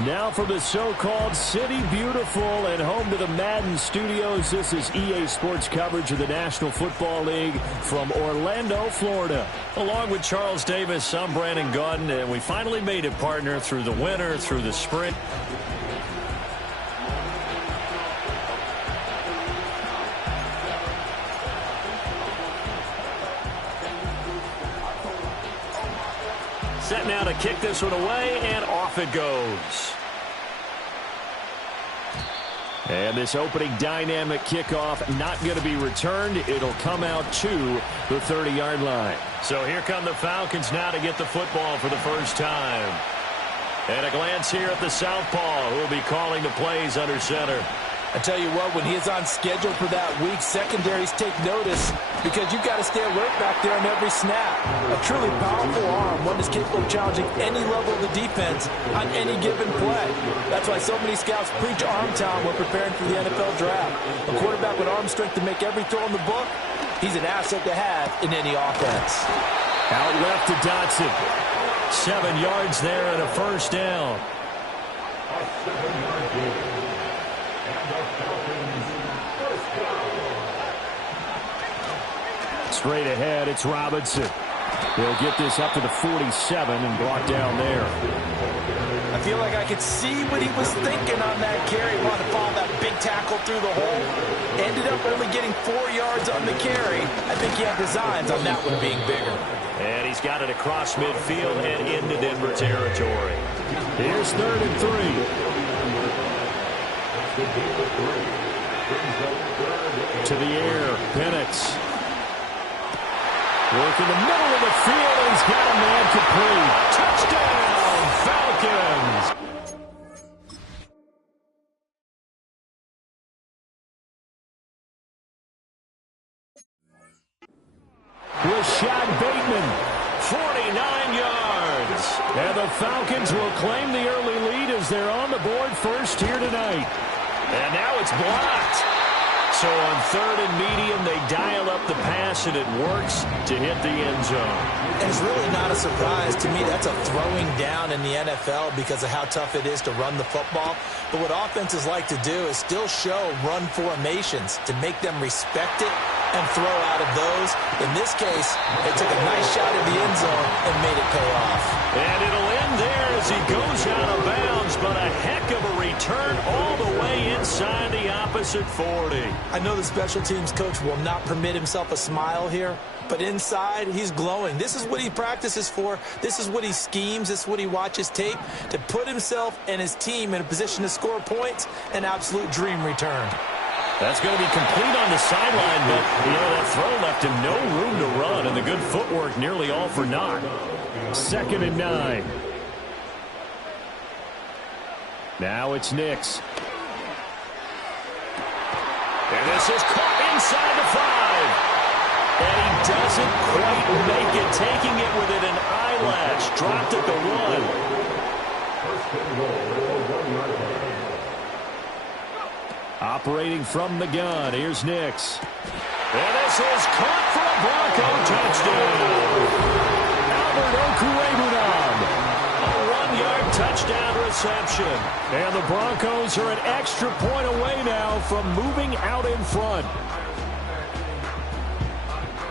Now from the so-called City Beautiful and home to the Madden Studios, this is EA Sports coverage of the National Football League from Orlando, Florida. Along with Charles Davis, I'm Brandon Gaudin, and we finally made it, partner, through the winter, through the spring. Set now to kick this one away, and off it goes. And this opening dynamic kickoff not going to be returned. It'll come out to the 30-yard line. So here come the Falcons now to get the football for the first time. And a glance here at the southpaw, who will be calling the plays under center. I tell you what, when he is on schedule for that week, secondaries take notice because you've got to stay alert back there on every snap. A truly powerful arm, one that's capable of challenging any level of the defense on any given play. That's why so many scouts preach arm talent when preparing for the NFL draft. A quarterback with arm strength to make every throw in the book, he's an asset to have in any offense. Out left to Dotson. 7 yards there and a first down. Straight ahead, it's Robinson. He'll get this up to the 47 and brought down there. I feel like I could see what he was thinking on that carry. Wanted to follow that big tackle through the hole. Ended up only getting 4 yards on the carry. I think he had designs on that one being bigger. And he's got it across midfield and into Denver territory. Here's 3rd and 3. To the air, Penix. Work in the middle of the field, and he's got a man complete. Touchdown, Falcons! Rashad Bateman, 49 yards. and the Falcons will claim the early lead as they're on the board first here tonight. And now it's blocked. So on 3rd and medium, they dial up the pass, and it works to hit the end zone. And it's really not a surprise. To me, that's a throwing down in the NFL because of how tough it is to run the football. But what offenses like to do is still show run formations to make them respect it and throw out of those. In this case, they took a nice shot at the end zone and made it pay off. And it'll end there as he goes out of bounds, but a heck of a return all the way inside the opposite 40. I know the special teams coach will not permit himself a smile here, but inside, he's glowing. This is what he practices for. This is what he schemes. This is what he watches tape to put himself and his team in a position to score points. An absolute dream return. That's going to be complete on the sideline, but, that throw left him no room to run, and the good footwork nearly all for naught. 2nd and 9. Now it's Nix. And this is caught inside the 5. And he doesn't quite make it, taking it within an eyelash. Dropped at the 1. Operating from the gun, here's Nix. And this is caught for a Bronco touchdown. Albert Okwuegbunam. A 1-yard touchdown reception. And the Broncos are an extra point away now from moving out in front.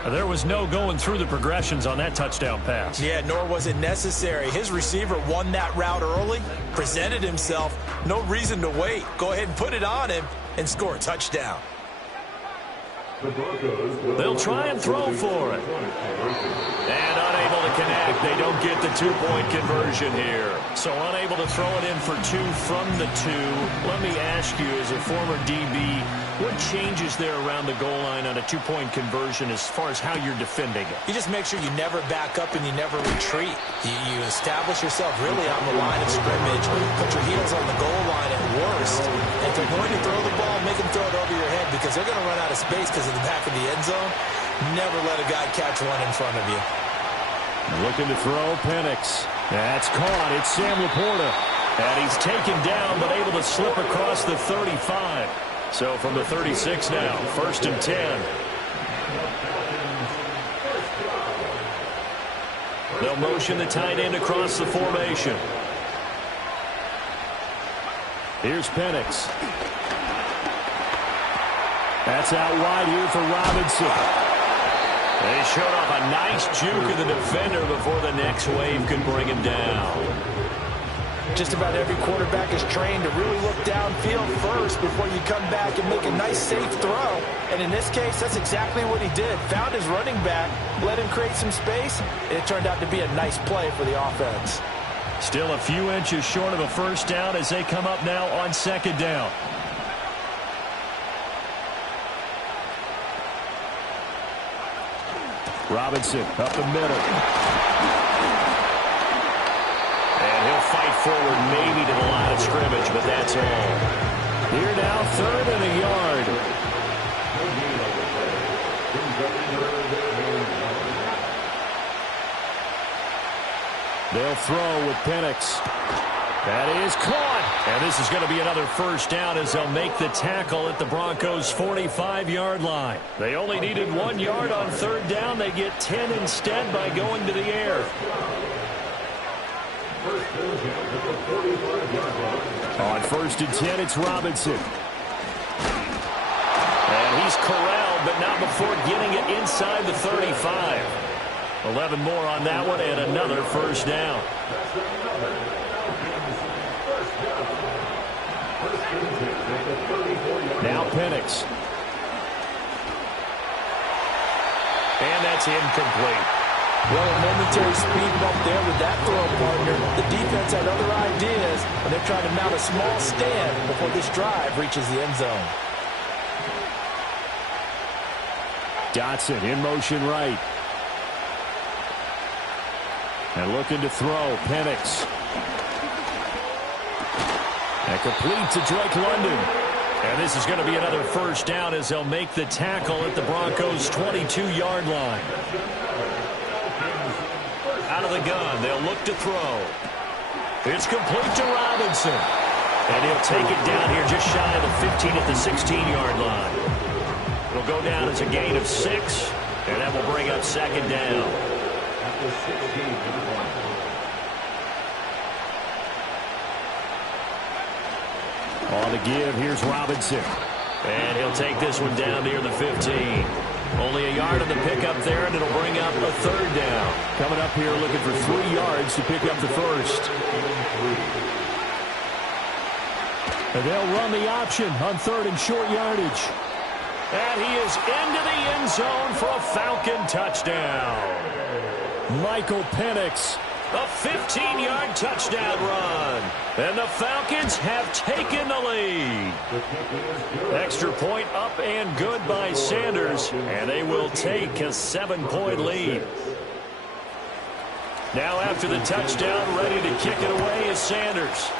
There was no going through the progressions on that touchdown pass. Yeah, nor was it necessary. His receiver won that route early, presented himself. No reason to wait. Go ahead and put it on him and score a touchdown. They'll try and throw for it. And unable to connect. They don't get the 2-point conversion here. So unable to throw it in for 2 from the 2. Let me ask you, as a former DB, what changes there around the goal line on a 2-point conversion as far as how you're defending it? You just make sure you never back up and you never retreat. You establish yourself really on the line of scrimmage, put your heels on the goal line at worst. And if they're going to throw the ball, make them throw it over your head because they're going to run out of space because of the back of the end zone. Never let a guy catch one in front of you. Looking to throw, Penix. That's caught. It's Sam Laporta. And he's taken down but able to slip across the 35. So from the 36 now, 1st and 10. They'll motion the tight end across the formation. Here's Penix. That's out wide here for Robinson. They showed off a nice juke of the defender before the next wave could bring him down. Just about every quarterback is trained to really look downfield first before you come back and make a nice, safe throw. And in this case, that's exactly what he did. Found his running back, let him create some space, and it turned out to be a nice play for the offense. Still a few inches short of a first down as they come up now on second down. Robinson up the middle. And he'll fight forward maybe to the line of scrimmage, but that's all. Here now, 3rd and a yard. They'll throw with Penix. That is caught. And this is going to be another first down as they'll make the tackle at the Broncos' 45-yard line. They only needed 1 yard on 3rd down. They get 10 instead by going to the air. On 1st and 10, it's Robinson. And he's corralled, but not before getting it inside the 35. 11 more on that one and another first down. Now Penix. And that's incomplete. Well, a momentary speed bump there with that throw, partner. The defense had other ideas, and they're trying to mount a small stand before this drive reaches the end zone. Dotson in motion right. And looking to throw, Penix. And complete to Drake London. And this is going to be another first down as they'll make the tackle at the Broncos' 22-yard line. Out of the gun, they'll look to throw. It's complete to Robinson. And he'll take it down here just shy of the 15 at the 16-yard line. It'll go down as a gain of 6, and that will bring up second down. On the give, here's Robinson. And he'll take this one down near the 15. Only a yard on the pickup there, and it'll bring up a 3rd down. Coming up here looking for 3 yards to pick up the first. And they'll run the option on 3rd and short yardage. And he is into the end zone for a Falcon touchdown. Michael Penix. A 15-yard touchdown run. And the Falcons have taken the lead. Extra point up and good by Sanders. And they will take a 7-point lead. Now after the touchdown, ready to kick it away is Sanders.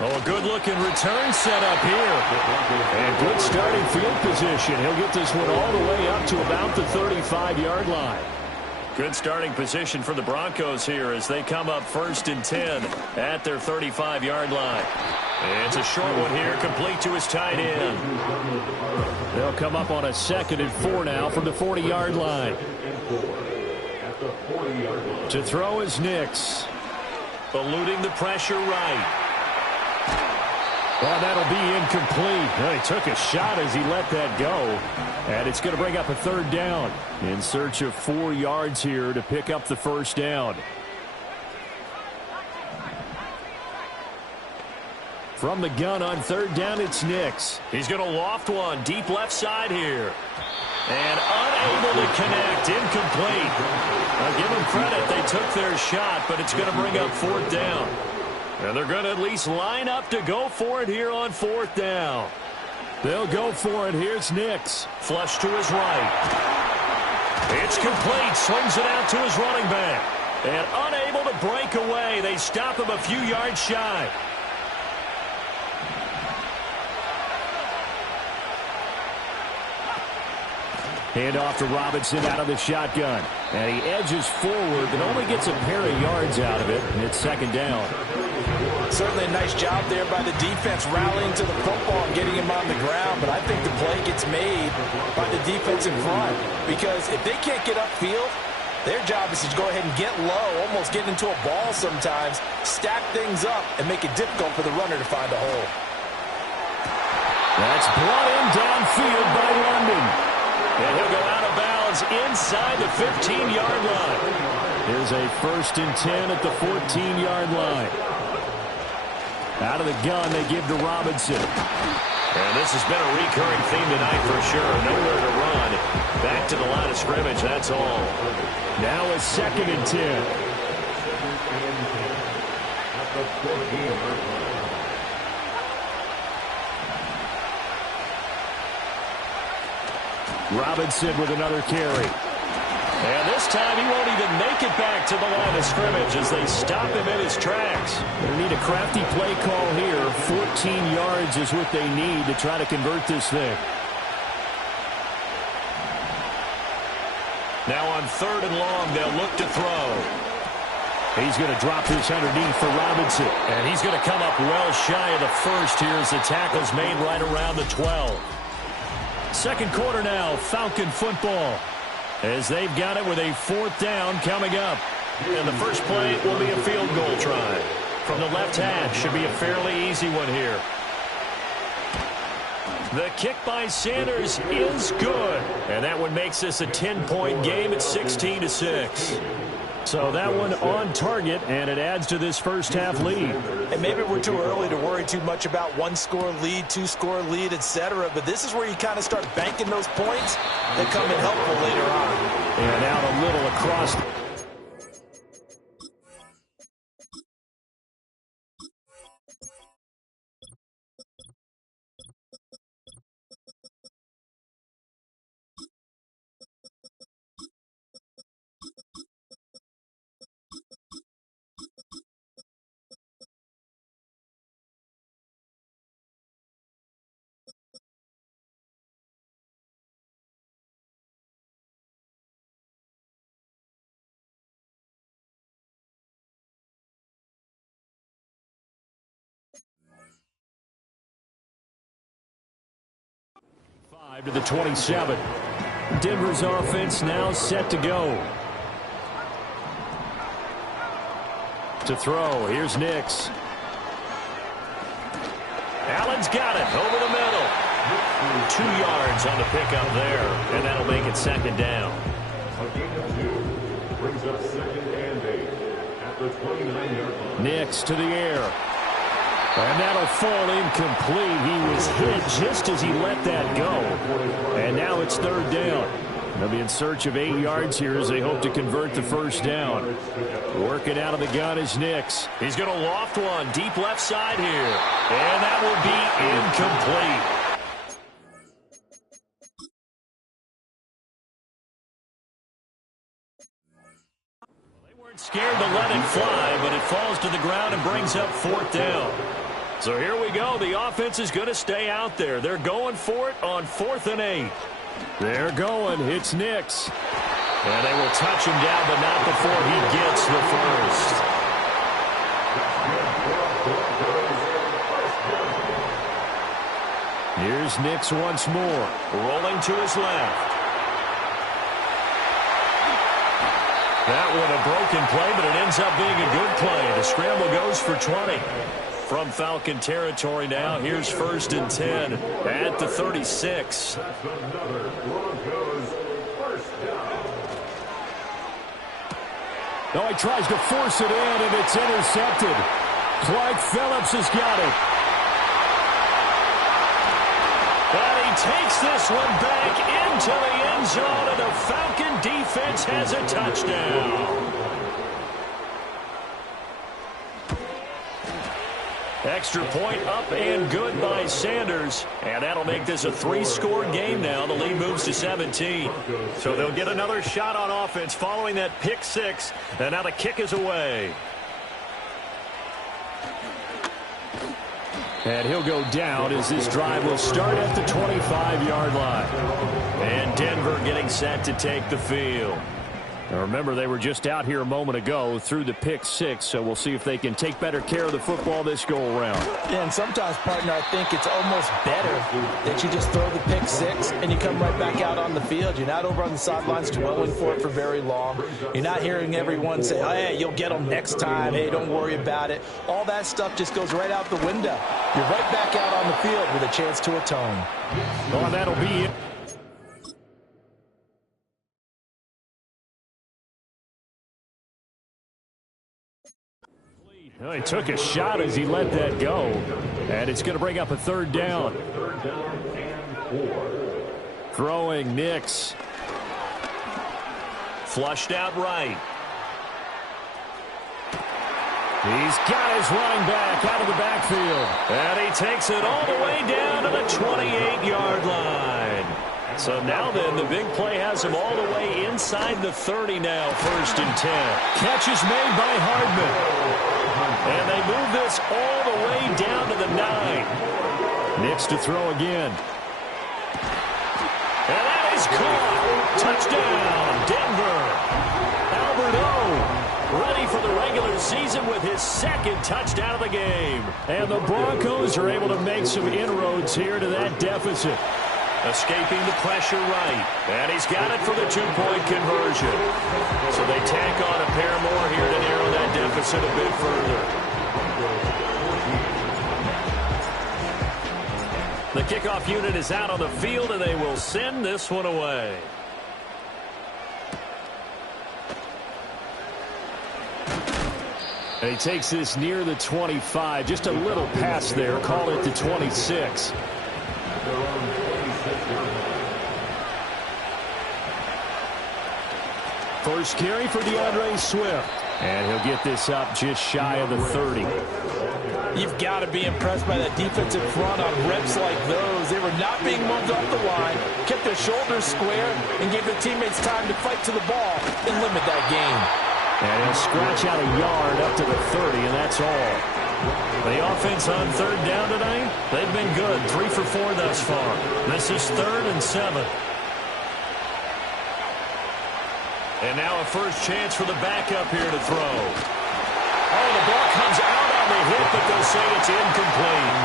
Oh, a good-looking return set up here. And good starting field position. He'll get this one all the way up to about the 35-yard line. Good starting position for the Broncos here as they come up 1st and 10 at their 35-yard line. It's a short one here, complete to his tight end. They'll come up on a 2nd and 4 now from the 40-yard line. To throw is Nix. Eluding the pressure right. Well, that'll be incomplete. Well, he took a shot as he let that go. And it's going to bring up a 3rd down. In search of 4 yards here to pick up the first down. From the gun on 3rd down, it's Nix. He's going to loft one deep left side here. And unable to connect, incomplete. Now give them credit, they took their shot, but it's going to bring up 4th down. And they're going to at least line up to go for it here on 4th down. They'll go for it. Here's Nix. Flush to his right. It's complete. Swings it out to his running back. And unable to break away. They stop him a few yards shy. Hand off to Robinson out of the shotgun. And he edges forward but only gets a pair of yards out of it. And it's 2nd down. Certainly a nice job there by the defense rallying to the football and getting him on the ground. But I think the play gets made by the defense in front. Because if they can't get upfield, Their job is to go ahead and get low, almost get into a ball sometimes, stack things up, and make it difficult for the runner to find a hole. That's brought in downfield by London. And he'll go out of bounds inside the 15-yard line. Here's a 1st and 10 at the 14-yard line. Out of the gun, they give to Robinson. And this has been a recurring theme tonight for sure. Nowhere to run. Back to the line of scrimmage, that's all. Now a 2nd and 10. Robinson with another carry. And this time he won't even make it back to the line of scrimmage as they stop him in his tracks. They need a crafty play call here. 14 yards is what they need to try to convert this thing. Now on 3rd and long, they'll look to throw. He's going to drop this underneath for Robinson. And he's going to come up well shy of the first here as the tackle's made right around the 12. Second quarter now, Falcon football. As they've got it with a 4th down coming up. And the first play will be a field goal try. From the left hash, should be a fairly easy one here. The kick by Sanders is good. And that one makes this a 10-point game at 16-6. So that one on target, and it adds to this first half lead. And maybe we're too early to worry too much about 1-score lead, 2-score lead, etc. But this is where you kind of start banking those points that come in helpful later on. And out a little across. To the 27. Denver's offense now set to go. To throw, here's Nix. Allen's got it over the middle. 2 yards on the pickup there, and that'll make it 2nd down. Brings up 2nd and 8 at the 29-yard line. Nix to the air. And that'll fall incomplete. He was hit just as he let that go. And now it's 3rd down. They'll be in search of 8 yards here as they hope to convert the 1st down. Working out of the gun is Nix. He's going to loft one deep left side here. And that will be incomplete. They weren't scared to let it fly, but it falls to the ground and brings up 4th down. So here we go. The offense is going to stay out there. They're going for it on 4th and 8. They're going. It's Nix. And they will touch him down, but not before he gets the first. Here's Nix once more. Rolling to his left. That one a broken play, but it ends up being a good play. The scramble goes for 20. From Falcon territory now, here's 1st and 10 at the 36. Now he tries to force it in, and it's intercepted. Clark Phillips has got it. And he takes this one back into the end zone, and the Falcon defense has a touchdown. Extra point up and good by Sanders. And that'll make this a 3-score game now. The lead moves to 17. So they'll get another shot on offense following that pick 6. And now the kick is away. And he'll go down as this drive will start at the 25-yard line. And Denver getting set to take the field. Remember, they were just out here a moment ago through the pick six, so we'll see if they can take better care of the football this go-around. Yeah, and sometimes, partner, I think it's almost better that you just throw the pick six and you come right back out on the field. You're not over on the sidelines dwelling for it for very long. You're not hearing everyone say, oh, hey, you'll get them next time. Hey, don't worry about it. All that stuff just goes right out the window. You're right back out on the field with a chance to atone. Well, that'll be it. Well, he took a shot as he let that go, and it's going to bring up a third down. Throwing Nix. Flushed out right. He's got his running back out of the backfield. And he takes it all the way down to the 28-yard line. So now then, the big play has him all the way inside the 30 now, 1st and 10. Catch is made by Hardman. And they move this all the way down to the 9. Nix to throw again. And that is caught. Touchdown, Denver. Albert O ready for the regular season with his 2nd touchdown of the game. And the Broncos are able to make some inroads here to that deficit. Escaping the pressure right. And he's got it for the 2-point conversion. So they tack on a pair more here to narrow that deficit a bit further. The kickoff unit is out on the field, and they will send this one away. And he takes this near the 25. Just a little pass there. Call it the 26. First carry for DeAndre Swift. And he'll get this up just shy of the 30. You've got to be impressed by that defensive front on reps like those. They were not being moved off the line, kept their shoulders square, and gave their teammates time to fight to the ball and limit that gain. And he'll scratch out a yard up to the 30, and that's all. The offense on 3rd down tonight, they've been good. 3 for 4 thus far. This is 3rd and 7. And now a first chance for the backup here to throw. Oh, the ball comes out on the hit, but they'll say it's incomplete.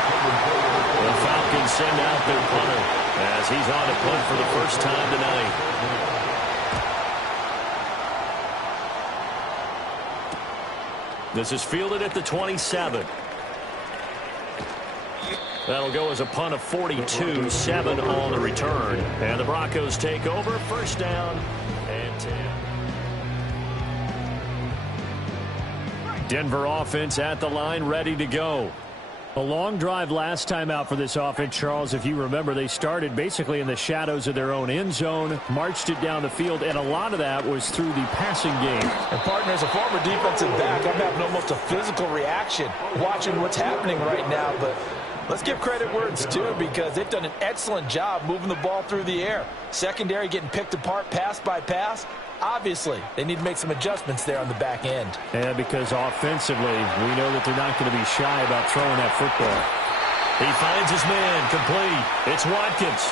The Falcons send out their punter as he's on to punt for the first time tonight. This is fielded at the 27. That'll go as a punt of 42, 7 on the return. And the Broncos take over, 1st down and 10. Denver offense at the line, ready to go. A long drive last time out for this offense, Charles. If you remember, they started basically in the shadows of their own end zone, marched it down the field, and a lot of that was through the passing game. And, partner, as a former defensive back, I'm having almost a physical reaction watching what's happening right now. But let's give credit where it's due, because they've done an excellent job moving the ball through the air. Secondary getting picked apart pass by pass. Obviously, they need to make some adjustments there on the back end. Yeah, because offensively, we know that they're not going to be shy about throwing that football. He finds his man, complete. It's Watkins.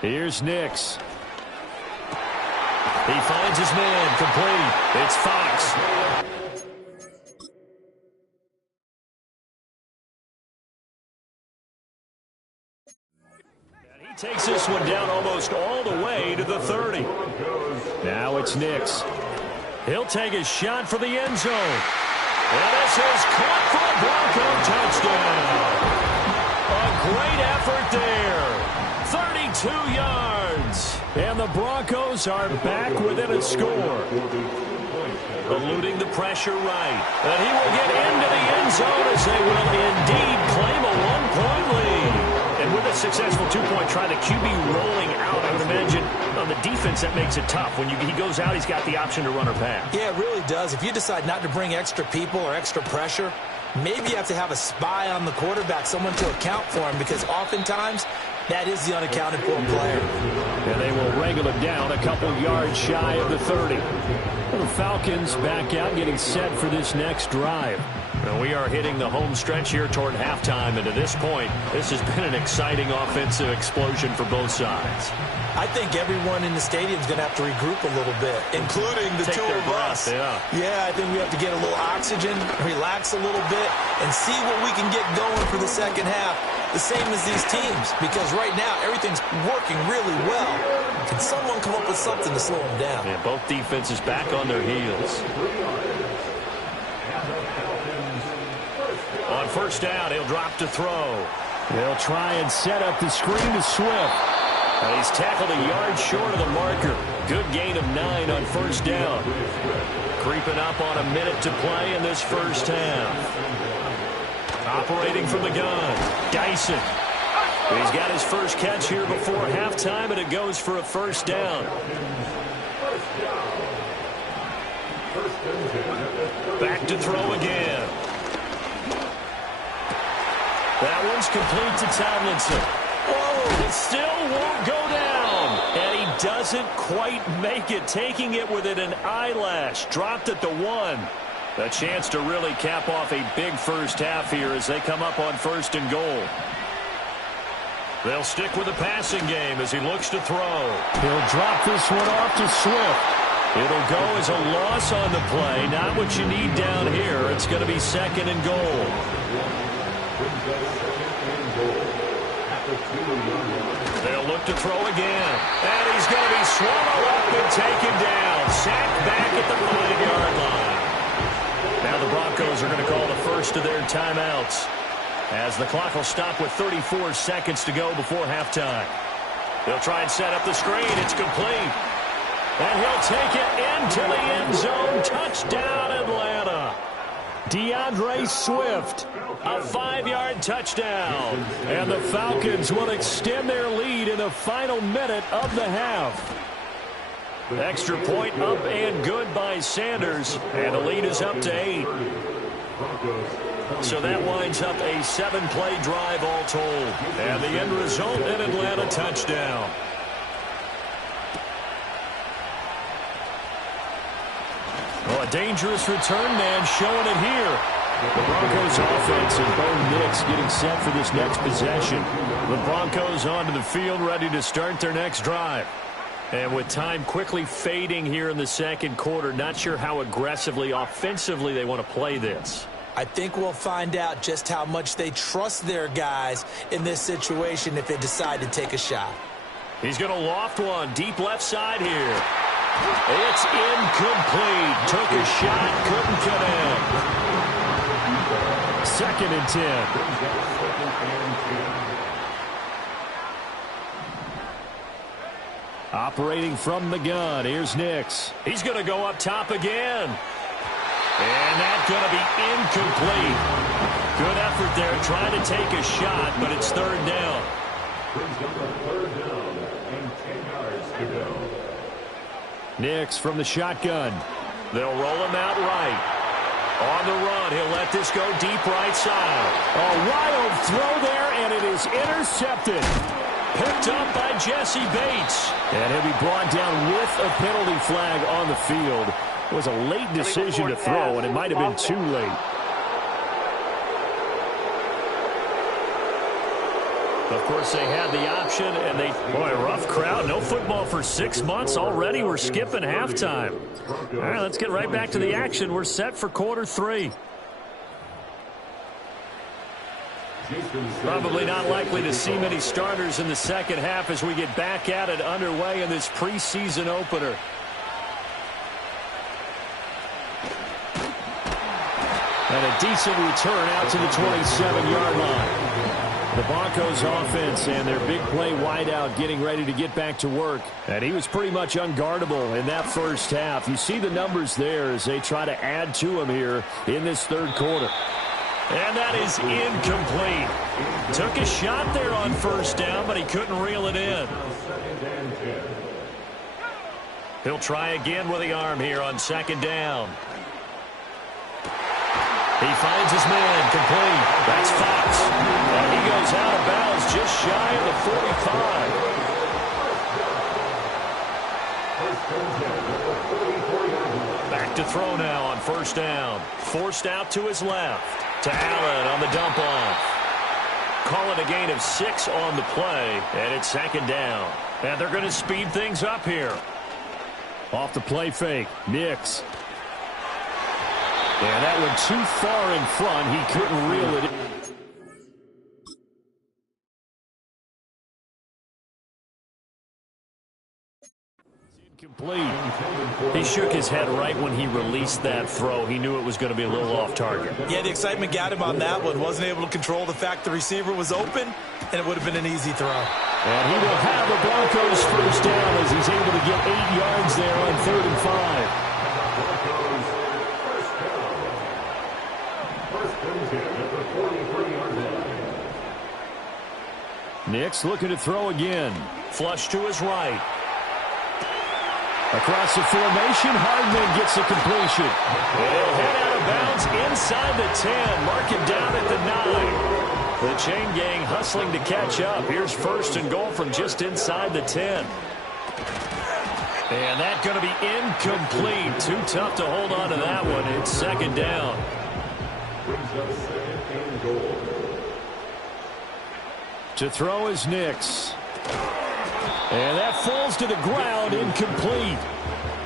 Here's Nix. He finds his man, complete. It's Fox. And he takes this one down almost all the way to the 30. Now it's Nix. He'll take a shot for the end zone. And this is caught for a Bronco touchdown. A great effort there. 32 yards. And the Broncos are back within a score. Eluding the pressure right. And he will get into the end zone as they will indeed claim a 1-point lead. And with a successful 2-point try, the QB rolling out, I would imagine on the defense that makes it tough. When he goes out, he's got the option to run or pass. Yeah, it really does. If you decide not to bring extra people or extra pressure, maybe you have to have a spy on the quarterback, someone to account for him, because oftentimes That is the unaccounted for player. And they will wrangle him down a couple yards shy of the 30. Well, the Falcons back out getting set for this next drive. And we are hitting the home stretch here toward halftime. And to this point, this has been an exciting offensive explosion for both sides. I think everyone in the stadium is going to have to regroup a little bit, including the two of us. Yeah, I think we have to get a little oxygen, relax a little bit, and see what we can get going for the second half. The same as these teams, because right now everything's working really well. Can someone come up with something to slow them down? Yeah, both defenses back on their heels. On first down, he'll drop to throw. They'll try and set up the screen to Swift. And he's tackled a yard short of the marker. Good gain of 9 on first down. Creeping up on a minute to play in this first half. Operating from the gun, Dyson. He's got his first catch here before halftime, and it goes for a first down. Back to throw again. That one's complete to Tomlinson. Oh, it still won't go down. And he doesn't quite make it, taking it within an eyelash. Dropped at the 1. A chance to really cap off a big first half here as they come up on first and goal. They'll stick with the passing game as he looks to throw. He'll drop this one off to Swift. It'll go as a loss on the play. Not what you need down here. It's going to be second and goal. They'll look to throw again. And he's going to be swallowed up and taken down. Sacked back at the 5-yard line. Now the Broncos are going to call the first of their timeouts as the clock will stop with 34 seconds to go before halftime. They'll try and set up the screen. It's complete. And he'll take it into the end zone. Touchdown, Atlanta. DeAndre Swift, a 5-yard touchdown. And the Falcons will extend their lead in the final minute of the half. Extra point up and good by Sanders. And the lead is up to 8. So that winds up a 7-play drive all told. And the end result, an Atlanta touchdown. Well, a dangerous return man showing it here. The Broncos offense and Bo Nix getting set for this next possession. The Broncos onto the field ready to start their next drive. And with time quickly fading here in the second quarter, not sure how aggressively, offensively they want to play this. I think we'll find out just how much they trust their guys in this situation if they decide to take a shot. He's going to loft one deep left side here. It's incomplete. Took a shot, couldn't connect. 2nd and 10. Operating from the gun, here's Nix. He's going to go up top again. And that's going to be incomplete. Good effort there trying to take a shot, but it's 3rd down. Nix from the shotgun. They'll roll him out right. On the run, he'll let this go deep right side. A wild throw there, and it is intercepted. Picked up by Jesse Bates. And he'll be brought down with a penalty flag on the field. It was a late decision to throw, and it might have been too late. Of course, they had the option, and boy, a rough crowd. No football for 6 months already. We're skipping halftime. All right, let's get right back to the action. We're set for quarter 3. Probably not likely to see many starters in the second half as we get back at it underway in this preseason opener. And a decent return out to the 27-yard line. The Broncos offense and their big play wideout getting ready to get back to work. And he was pretty much unguardable in that first half. You see the numbers there as they try to add to him here in this 3rd quarter. And that is incomplete. Took a shot there on first down, but he couldn't reel it in. He'll try again with the arm here on 2nd down. He finds his man complete. That's Fox. And he goes out of bounds just shy of the 45. Back to throw now on first down. Forced out to his left. To Allen on the dump off. Call it a gain of 6 on the play, and it's second down. And they're going to speed things up here. Off the play fake, Nix. And that one too far in front. He couldn't reel it in. Incomplete. He shook his head right when he released that throw. He knew it was going to be a little off target. Yeah, the excitement got him on that one. Wasn't able to control the fact the receiver was open, and it would have been an easy throw. And he will have the Broncos first down as he's able to get 8 yards there on 3rd and 5. Nix looking to throw again. Flush to his right. Across the formation, Hardman gets the completion. He'll head out of bounds inside the 10. Mark him down at the 9. The chain gang hustling to catch up. Here's 1st and goal from just inside the 10. And that's going to be incomplete. Too tough to hold on to that one. It's second down. To throw is Nix. And that falls to the ground, incomplete.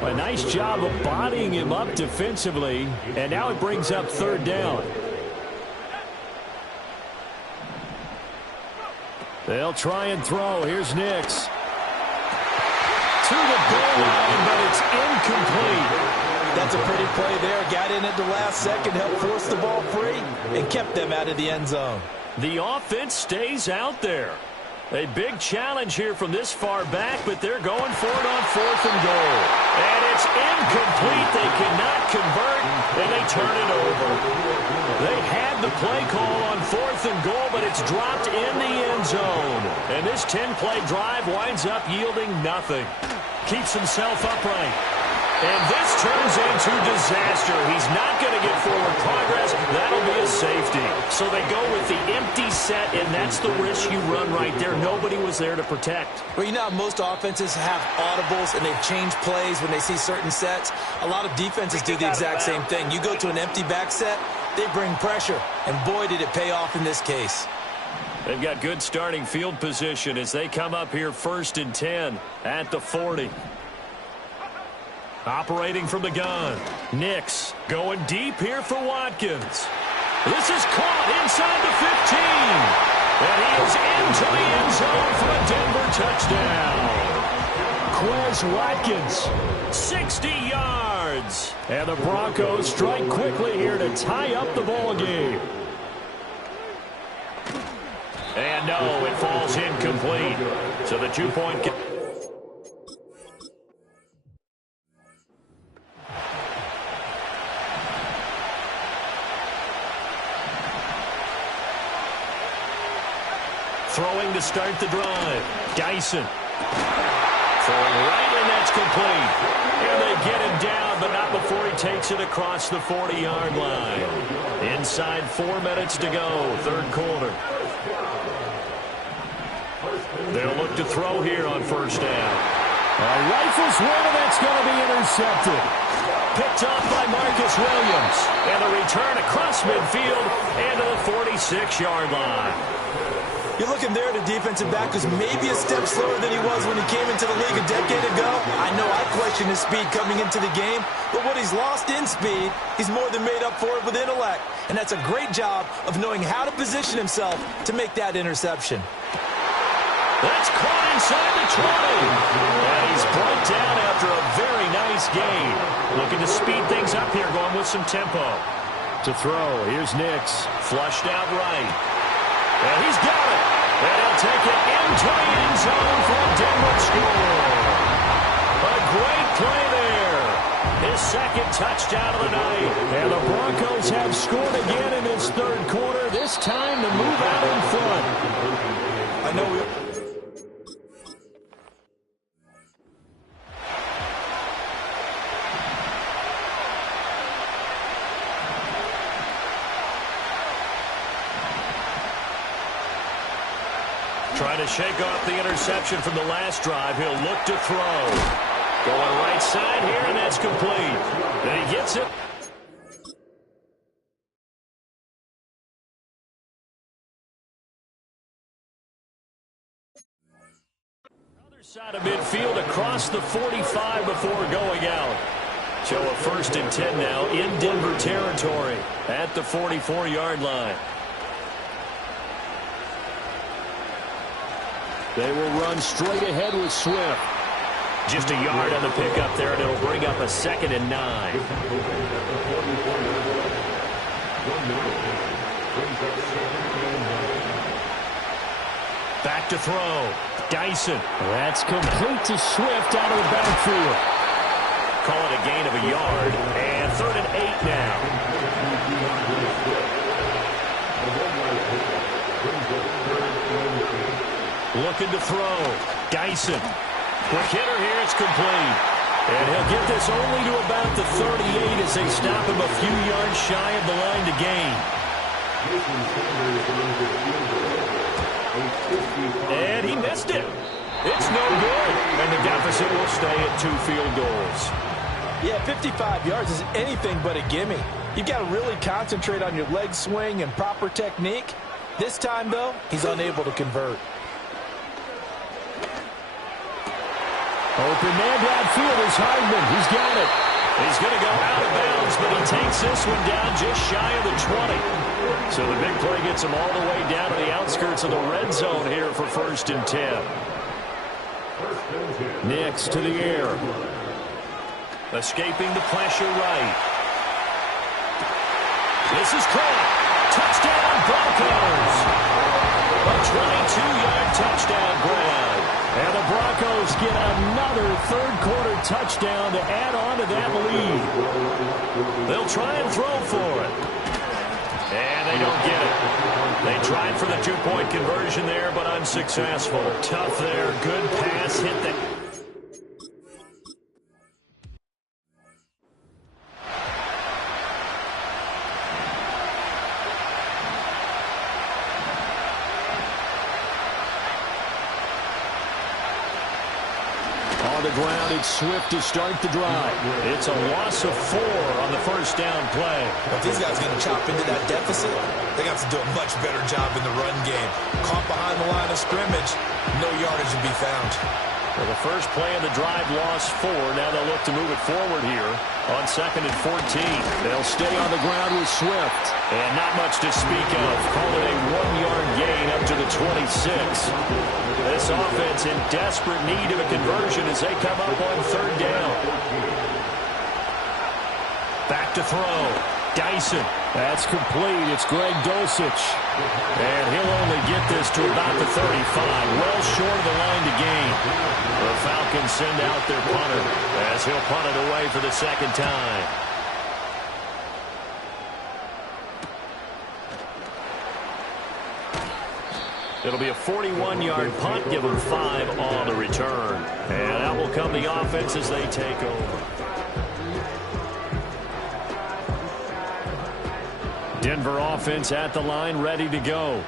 A nice job of bodying him up defensively. And now it brings up 3rd down. They'll try and throw. Here's Nix. To the goal line, but it's incomplete. That's a pretty play there. Got in at the last second, helped force the ball free, and kept them out of the end zone. The offense stays out there. A big challenge here from this far back, but they're going for it on 4th and goal. And it's incomplete. They cannot convert, and they turn it over. They had the play call on 4th and goal, but it's dropped in the end zone. And this 10-play drive winds up yielding nothing. Keeps himself upright. And this turns into disaster. He's not going to get forward progress. That'll be a safety. So they go with the empty set, and that's the risk you run right there. Nobody was there to protect. Well, you know how most offenses have audibles, and they've changed plays when they see certain sets. A lot of defenses do the exact same thing. You go to an empty back set, they bring pressure. And boy, did it pay off in this case. They've got good starting field position as they come up here 1st and 10 at the 40. Operating from the gun. Nix going deep here for Watkins. This is caught inside the 15. And he is into the end zone for a Denver touchdown. Quez Watkins, 60 yards. And the Broncos strike quickly here to tie up the ball game. And no, it falls incomplete. So the 2-point... Throwing to start the drive. Dyson. Throwing right, and that's complete. And they get him down, but not before he takes it across the 40-yard line. Inside 4 minutes to go, 3rd quarter. They'll look to throw here on 1st down. Rifles one, and that's going to be intercepted. Picked off by Marcus Williams. And the return across midfield and to the 46-yard line. You're looking there at a defensive back who's maybe a step slower than he was when he came into the league a decade ago. I know I questioned his speed coming into the game, but what he's lost in speed, he's more than made up for it with intellect. And that's a great job of knowing how to position himself to make that interception. That's caught inside the 20. And he's brought down after a very nice gain. Looking to speed things up here, going with some tempo. To throw, here's Nix. Flushed out right. And he's got it. And he'll take it into the end zone for a Denver score. A great play there. His 2nd touchdown of the night. And the Broncos have scored again in this 3rd quarter. This time to move out in front. I know we... Trying to shake off the interception from the last drive. He'll look to throw. Going right side here, and that's complete. Then he gets it. Other side of midfield across the 45 before going out. So a 1st and 10 now in Denver territory at the 44-yard line. They will run straight ahead with Swift. Just a yard on the pickup there, and it'll bring up a 2nd and 9. Back to throw. Dyson. That's complete to Swift out of the backfield. Call it a gain of a yard, and 3rd and 8 now. Looking to throw. Dyson. Quick hitter here. It's complete. And he'll get this only to about the 38 as they stop him a few yards shy of the line to gain. And he missed it. It's no good. And the deficit will stay at 2 field goals. Yeah, 55 yards is anything but a gimme. You've got to really concentrate on your leg swing and proper technique. This time, though, he's unable to convert. Open man downfield is Hardman. He's got it. He's going to go out of bounds, but he takes this one down just shy of the 20. So the big play gets him all the way down to the outskirts of the red zone here for 1st and 10. Nix to the air. Escaping the pressure right. This is caught. Touchdown Broncos. A 22-yard touchdown grab. And the Broncos get another third-quarter touchdown to add on to that lead. They'll try and throw for it. And they don't get it. They tried for the 2-point conversion there, but unsuccessful. Tough there. Good pass. Hit the... Ground, it's Swift to start the drive. It's a loss of 4 on the 1st down play. If these guys are going to chop into that deficit, they got to do a much better job in the run game. Caught behind the line of scrimmage, no yardage to be found. Well, the first play of the drive lost 4. Now they'll look to move it forward here on 2nd and 14. They'll stay on the ground with Swift. And not much to speak of. Call it a 1-yard gain up to the 26. This offense in desperate need of a conversion as they come up on 3rd down. Back to throw. Dyson. That's complete. It's Greg Dulcich. And he'll only get this to about the 35. Well short of the line to gain. The Falcons send out their punter as he'll punt it away for the 2nd time. It'll be a 41-yard punt. Give them 5 on the return. And out will come the offense as they take over. Denver offense at the line, ready to go.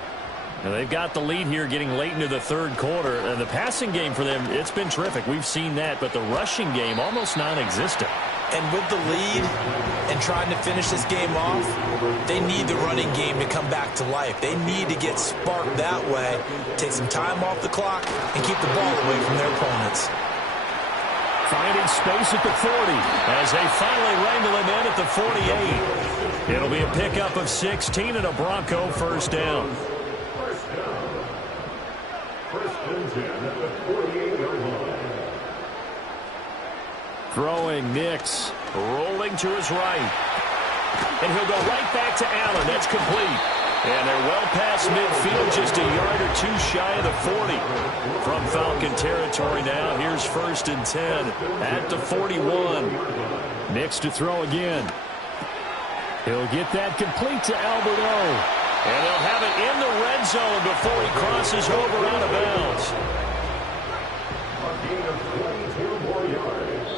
And they've got the lead here getting late into the 3rd quarter. And the passing game for them, it's been terrific. We've seen that. But the rushing game, almost non-existent. And with the lead and trying to finish this game off, they need the running game to come back to life. They need to get sparked that way, take some time off the clock, and keep the ball away from their opponents. Finding space at the 40. As they finally wrangle him in at the 48. It'll be a pickup of 16 and a Bronco 1st down. First and 10 at the 48-yard line. Throwing Nix. Rolling to his right. And he'll go right back to Allen. That's complete. And they're well past midfield, just a yard or 2 shy of the 40. From Falcon territory now, here's 1st and 10 at the 41. Nix to throw again. He'll get that complete to Alberto. And they'll have it in the red zone before he crosses over out of bounds. A gain of 22 more yards.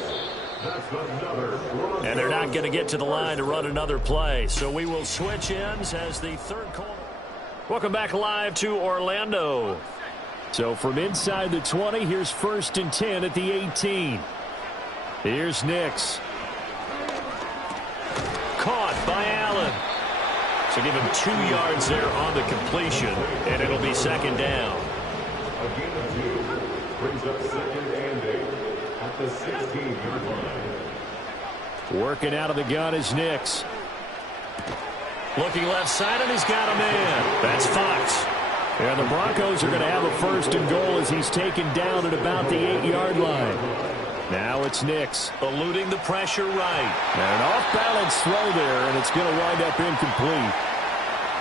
That's another. And they're not going to get to the line to run another play. So we will switch ends as the 3rd quarter. Welcome back live to Orlando. So from inside the 20, here's 1st and 10 at the 18. Here's Nix. Caught by Allen. So give him 2 yards there on the completion, and it'll be 2nd down. A gain of 2 brings up 2nd and 8 at the 16-yard line. Working out of the gun is Nix. Looking left side, and he's got a man. That's Fox. And the Broncos are going to have a 1st and goal as he's taken down at about the 8-yard line. Now it's Nix. Eluding the pressure right. And an off-balance throw there, and it's going to wind up incomplete.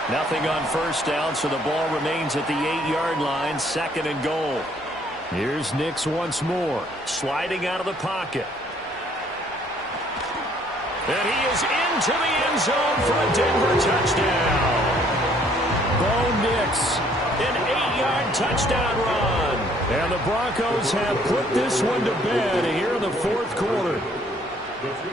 Nothing on 1st down, so the ball remains at the 8-yard line, 2nd and goal. Here's Nix once more. Sliding out of the pocket. And he is into the end zone for a Denver touchdown. Bo Nix. An 8-yard touchdown run. And the Broncos have put this one to bed here in the 4th quarter.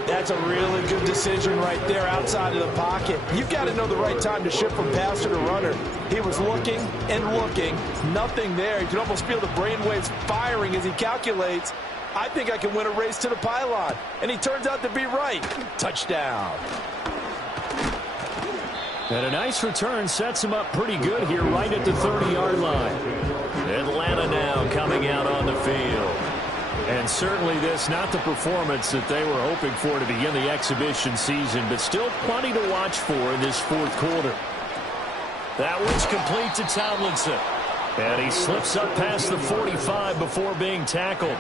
That's a really good decision right there outside of the pocket. You've got to know the right time to shift from passer to runner. He was looking and looking. Nothing there. You can almost feel the brainwaves firing as he calculates, I think I can win a race to the pylon. And he turns out to be right. Touchdown. And a nice return sets him up pretty good here right at the 30-yard line. Atlanta now coming out on the field. And certainly this not the performance that they were hoping for to begin the exhibition season, but still plenty to watch for in this 4th quarter. That one's complete to Tomlinson. And he slips up past the 45 before being tackled.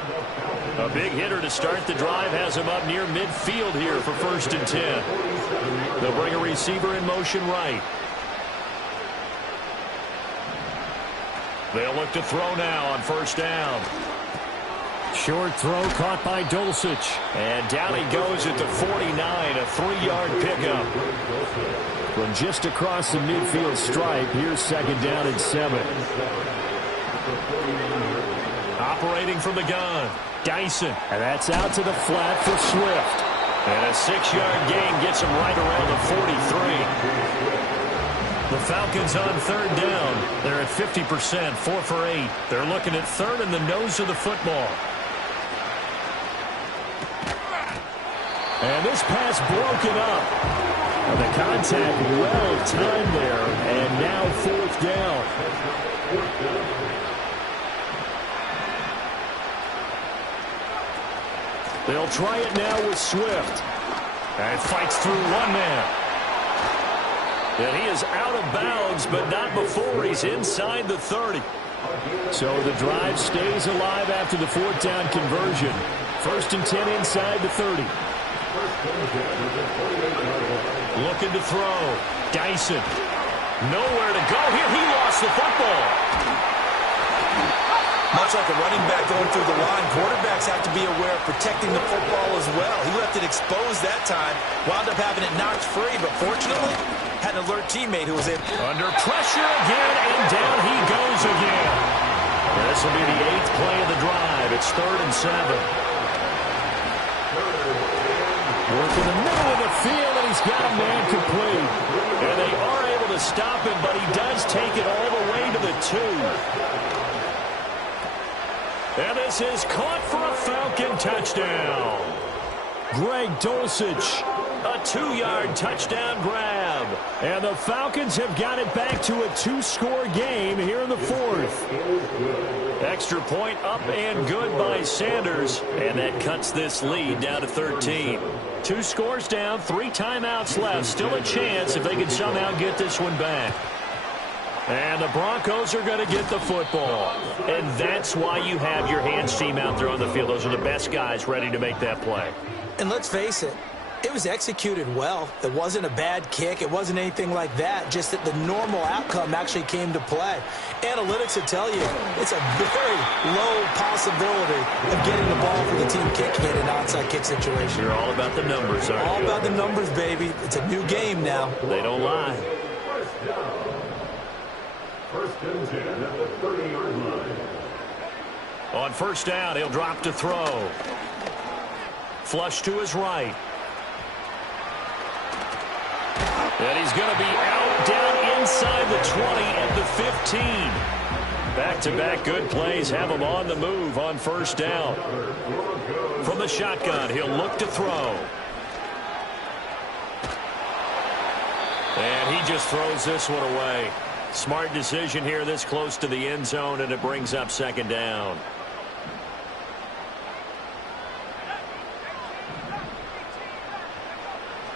A big hitter to start the drive has him up near midfield here for 1st and 10. They'll bring a receiver in motion right. They'll look to throw now on 1st down. Short throw caught by Dulcich. And down he goes at the 49, a 3-yard pickup. From just across the midfield stripe, here's 2nd down and 7. Operating from the gun, Dyson. And that's out to the flat for Swift. And a 6-yard gain gets him right around the 43. The Falcons on 3rd down. They're at 50%, 4 for 8. They're looking at 3rd in the nose of the football. And this pass broken up. And the contact well timed there. And now 4th down. They'll try it now with Swift. And fights through one man. And he is out of bounds, but not before he's inside the 30. So the drive stays alive after the 4th down conversion. 1st and 10 inside the 30. Looking to throw. Dyson. Nowhere to go here. He lost the football. Much like a running back going through the line, quarterbacks have to be aware of protecting the football as well. He left it exposed that time, wound up having it knocked free, but fortunately, had an alert teammate who was able. Under pressure again, and down he goes again. This will be the 8th play of the drive. It's 3rd and 7. Work in the middle of the field, and he's got a man complete. And they are able to stop him, but he does take it all the way to the 2. And this is caught for a Falcon touchdown. Greg Dulcich. A 2-yard touchdown grab. And the Falcons have got it back to a 2-score game here in the 4th. Extra point up and good by Sanders. And that cuts this lead down to 13. 2 scores down, 3 timeouts left. Still a chance if they can somehow get this one back. And the Broncos are going to get the football. And that's why you have your hands team out there on the field. Those are the best guys ready to make that play. And let's face it, it was executed well. It wasn't a bad kick. It wasn't anything like that. Just that the normal outcome actually came to play. Analytics will tell you it's a very low possibility of getting the ball for the team kicking it in an onside kick situation. You're all about the numbers, aren't you? All about the numbers, baby. It's a new game now. They don't lie. 1st and 10 at the 30-yard line. On 1st down, he'll drop to throw. Flush to his right. And he's going to be out down inside the 20 at the 15. Back-to-back good plays have him on the move on first down. From the shotgun, he'll look to throw. And he just throws this one away. Smart decision here this close to the end zone, and it brings up second down.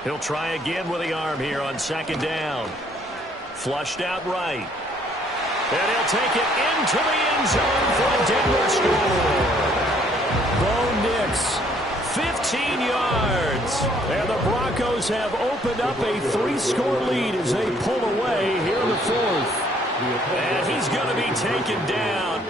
He'll try again with the arm here on second down. Flushed out right. And he'll take it into the end zone for a Denver score. Bo Nix, 15 yards. And the Broncos have opened up a 3-score lead as they pull away here in the fourth. And he's going to be taken down.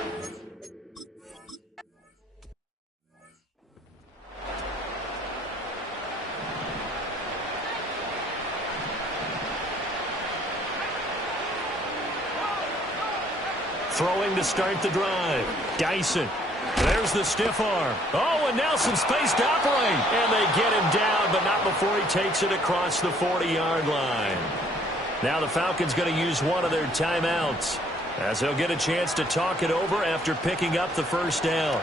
Throwing to start the drive. Dyson. There's the stiff arm. Oh, and now some space to operate. And they get him down, but not before he takes it across the 40-yard line. Now the Falcons going to use one of their timeouts, as they'll get a chance to talk it over after picking up the first down.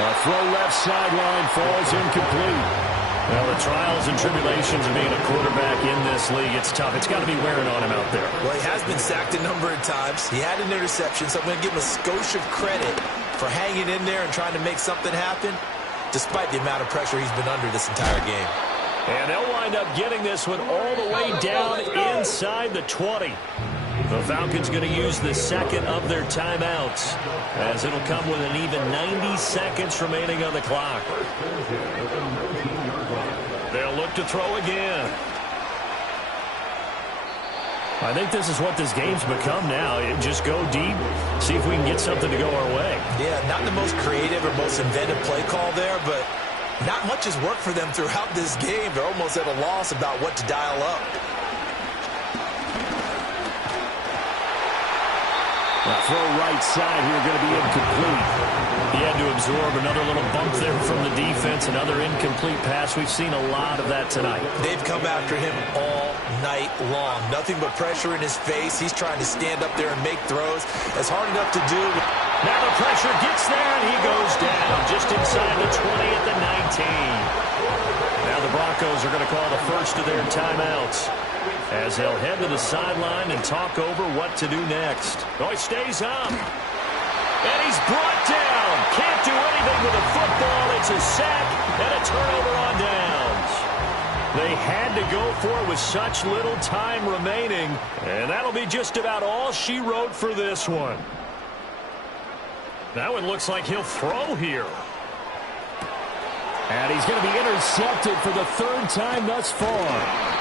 A throw left sideline falls incomplete. Well, the trials and tribulations of being a quarterback in this league, it's tough. It's got to be wearing on him out there. Well, he has been sacked a number of times. He had an interception, so I'm going to give him a skosh of credit for hanging in there and trying to make something happen, despite the amount of pressure he's been under this entire game. And they'll wind up getting this one all the way down inside the 20. The Falcons going to use the second of their timeouts, as it'll come with an even 90 seconds remaining on the clock. They'll look to throw again. I think this is what this game's become now. Just go deep, see if we can get something to go our way. Yeah, not the most creative or most inventive play call there, but not much has worked for them throughout this game. They're almost at a loss about what to dial up. Now throw right side here going to be incomplete. He had to absorb another little bump there from the defense, another incomplete pass. We've seen a lot of that tonight. They've come after him all night long. Nothing but pressure in his face. He's trying to stand up there and make throws. It's hard enough to do. Now the pressure gets there, and he goes down just inside the 20 at the 19. Now the Broncos are going to call the first of their timeouts, as they'll head to the sideline and talk over what to do next. Oh, he stays up. And he's brought down. Can't do anything with the football. It's a sack and a turnover on downs. They had to go for it with such little time remaining. And that'll be just about all she wrote for this one. Now it looks like he'll throw here. And he's going to be intercepted for the third time thus far.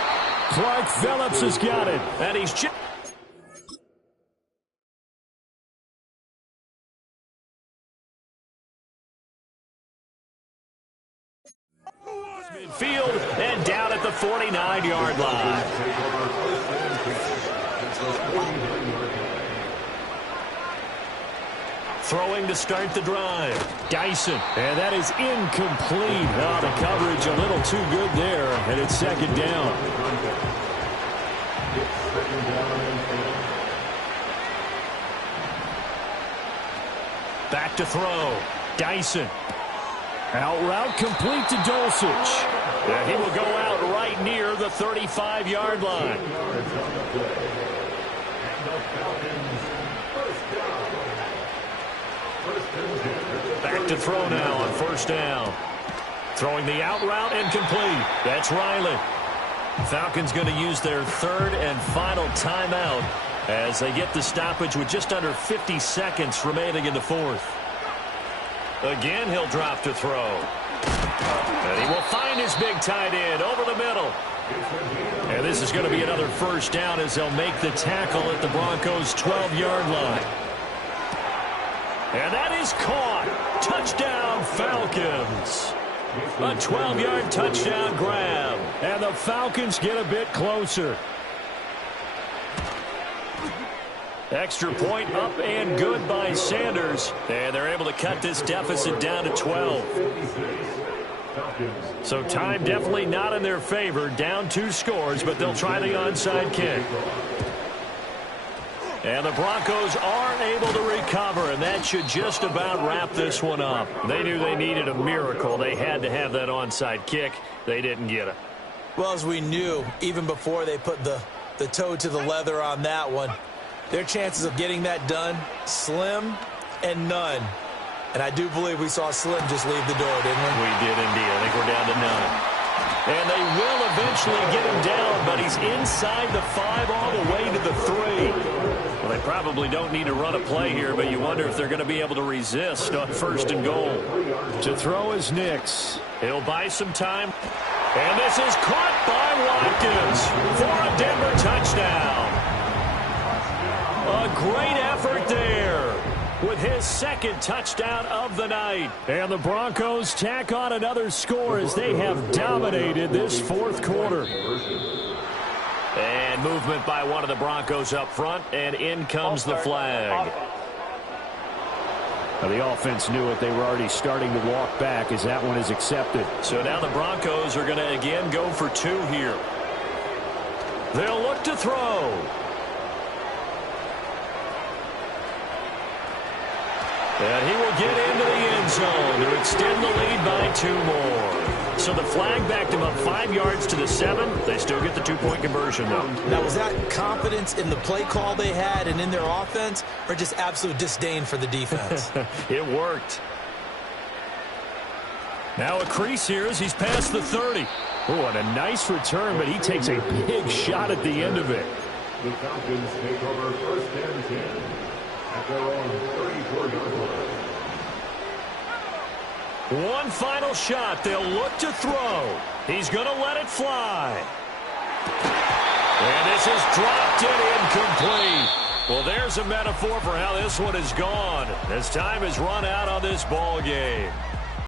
Clark Phillips has got it. And he's just... midfield and down at the 49-yard line. Throwing to start the drive. Dyson. And that is incomplete. Oh, the coverage a little too good there. And it's second down. Back to throw. Dyson. Out route complete to Dulcich. And he will go out right near the 35-yard line. Back to throw now on first down. Throwing the out route incomplete. That's Riley. Falcons going to use their third and final timeout as they get the stoppage with just under 50 seconds remaining in the fourth. Again, he'll drop to throw. And he will find his big tight end over the middle. And this is going to be another first down as they'll make the tackle at the Broncos' 12-yard line. And that is caught. Touchdown, Falcons. A 12-yard touchdown grab. And the Falcons get a bit closer. Extra point up and good by Sanders. And they're able to cut this deficit down to 12. So time definitely not in their favor. Down 2 scores, but they'll try the onside kick. And the Broncos are able to recover, and that should just about wrap this one up. They knew they needed a miracle. They had to have that onside kick. They didn't get it. Well, as we knew, even before they put the toe to the leather on that one, their chances of getting that done, slim and none. And I do believe we saw Slim just leave the door, didn't we? We did indeed. I think we're down to none. And they will eventually get him down, but he's inside the 5 all the way to the 3. Well, they probably don't need to run a play here, but you wonder if they're going to be able to resist on 1st and goal. To throw is Nix. He'll buy some time. And this is caught by Watkins for a Denver touchdown. A great effort there with his 2nd touchdown of the night. And the Broncos tack on another score as they have dominated this 4th quarter. And movement by one of the Broncos up front, and in comes the flag. Now the offense knew it. They were already starting to walk back as that one is accepted. So now the Broncos are going to again go for 2 here. They'll look to throw. And he will get into the end zone to extend the lead by 2 more. So the flag backed him up 5 yards to the 7. They still get the 2-point conversion, though. Now, was that confidence in the play call they had and in their offense, or just absolute disdain for the defense? It worked. Now a crease here as he's past the 30. Oh, and a nice return, but he takes a big shot at the end of it. The Falcons take over 1st and 10 at their own 34-yard line. One final shot. They'll look to throw. He's going to let it fly. And this is dropped and incomplete. Well, there's a metaphor for how this one is gone as time has run out on this ball game.